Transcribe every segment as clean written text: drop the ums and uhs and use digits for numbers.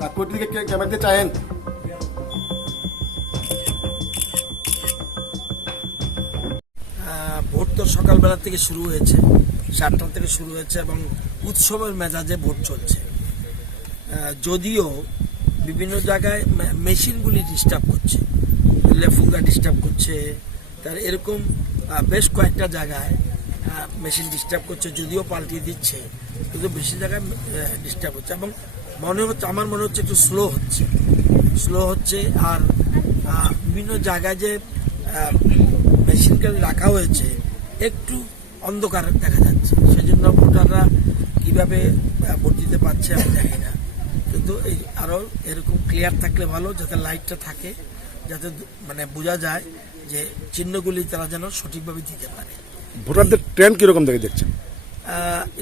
কাকপট্টি থেকে ক্যামেরা দিতে চায়েন? ভোট তো সকালবেলা থেকে শুরু হয়েছে, 7টা থেকে শুরু হয়েছে এবং উৎসবের মেজাজে ভোট চলছে। যদিও বিভিন্ন জায়গায় মেশিনগুলি ডিস্টার্ব করছে, লেফুঙ্গা ডিস্টার্ব করছে, তার এরকম বেশ কয়েকটা জায়গায় মেশিন ডিস্টার্ব করছে, যদিও পাল্টিয়ে দিচ্ছে, কিন্তু বেশি জায়গায় ডিস্টার্ব হচ্ছে এবং আমার মনে হচ্ছে একটু স্লো হচ্ছে। আর বিভিন্ন জায়গায় যে মেশিনকে রাখা হয়েছে একটু অন্ধকার দেখা যাচ্ছে, সেজন্য ভোটাররা কিভাবে ভোট দিতে পারছে আমি জানি না। কিন্তু এই আরো এরকম ক্লিয়ার থাকলে ভালো, যাতে লাইটটা থাকে, যাতে মানে বোঝা যায় যে চিহ্নগুলি তারা যেন সঠিকভাবে দিতে পারে। ভোটারদের ট্রেন্ড কিরকম দেখছেন?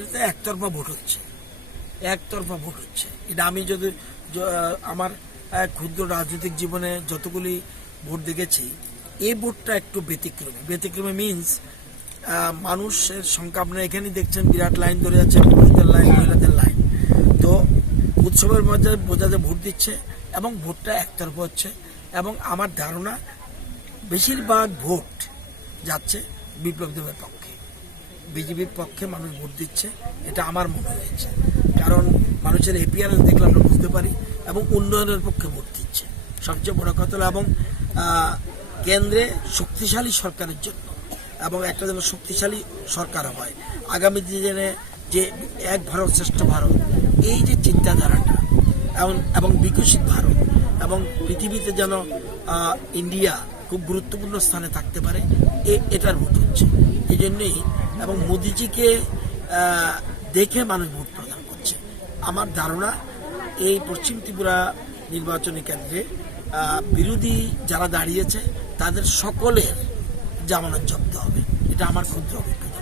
এটা একতরফা ভোট হচ্ছে। এটা আমি যদি আমার ক্ষুদ্র রাজনৈতিক জীবনে যতগুলি ভোট দেখেছি, এই ভোটটা একটু ব্যতিক্রমী মিনস মানুষের সংখ্যা আপনারা এখানেই দেখছেন, বিরাট লাইন ধরে যাচ্ছে, পুরুষদের লাইন, মহিলাদের লাইন। তো উৎসবের মধ্যে বোঝা যায় ভোট দিচ্ছে এবং ভোটটা একতরফা হচ্ছে এবং আমার ধারণা বেশিরভাগ ভোট যাচ্ছে বিপ্লব দেবের পক্ষে, বিজেপির পক্ষে মানুষ ভোট দিচ্ছে, এটা আমার মনে হয়েছে। কারণ মানুষের এপিয়ারেন্স দেখলে আমরা বুঝতে পারি এবং উন্নয়নের পক্ষে ভোট দিচ্ছে, সবচেয়ে বড় কথা। এবং কেন্দ্রে শক্তিশালী সরকারের জন্য এবং একটা যেন শক্তিশালী সরকার হয় আগামী দিনে, যে এক ভারত শ্রেষ্ঠ ভারত, এই যে চিন্তাধারাটা এবং বিকশিত ভারত এবং পৃথিবীতে যেন ইন্ডিয়া খুব গুরুত্বপূর্ণ স্থানে থাকতে পারে, এটার ভোট হচ্ছে। এই জন্যই এবং মোদিজিকে দেখে মানুষ ভোট প্রদান করছে। আমার ধারণা এই পশ্চিম ত্রিপুরা নির্বাচনী কেন্দ্রে বিরোধী যারা দাঁড়িয়েছে তাদের সকলের জামানত জব্দ হবে, এটা আমার ক্ষুদ্র অভিজ্ঞতা।